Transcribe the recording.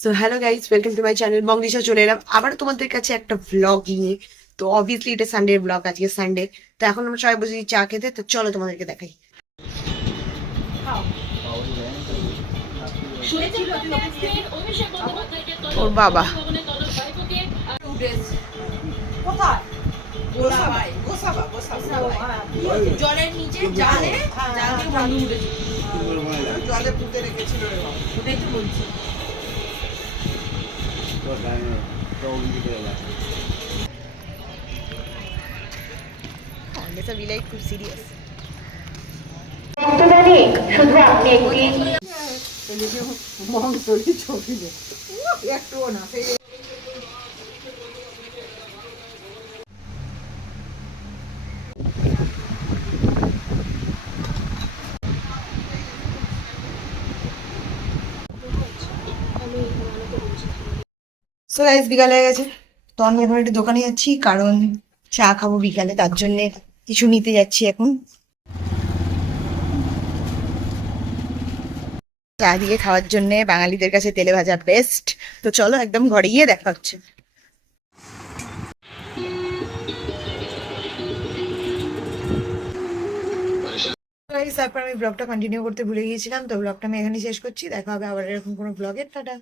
So hello guys, welcome to my channel. মংলিশা চলে এলাম আবার তোমাদের কাছে একটা ব্লগ নিয়ে। তো অবভিয়াসলি এটা সানডের ব্লগ, আজকে সানডে। তো এখন আমরা সবাই বসেছি চা খেতে, তো চলো তোমাদেরকে দেখাই। ওর বাবা জলের নিচে জালে জলে পুঁতে রেখেছিল রে বাবা। ওটাই তো বলছি। খুব সিরিয়াস। মংসরি ছবি একটুও না সেই সো গাইজ, বিকালে হয়ে গেছে। তো আমি এখন একটু দোকানে যাচ্ছি, কারণ চা খাবো বিকালে, তার জন্য কিছু নিতে যাচ্ছি এখন। চা দিয়ে খাওয়ার জন্য বাঙালিদের কাছে তেলে ভাজা বেস্ট। তো চলো একদম ঘরে গিয়ে দেখা হচ্ছে। তারপর আমি ব্লগটা কন্টিনিউ করতে ভুলে গিয়েছিলাম, তো ব্লগটা আমি এখানেই শেষ করছি। দেখা হবে আবার এরকম কোনো ব্লগে। টাটা।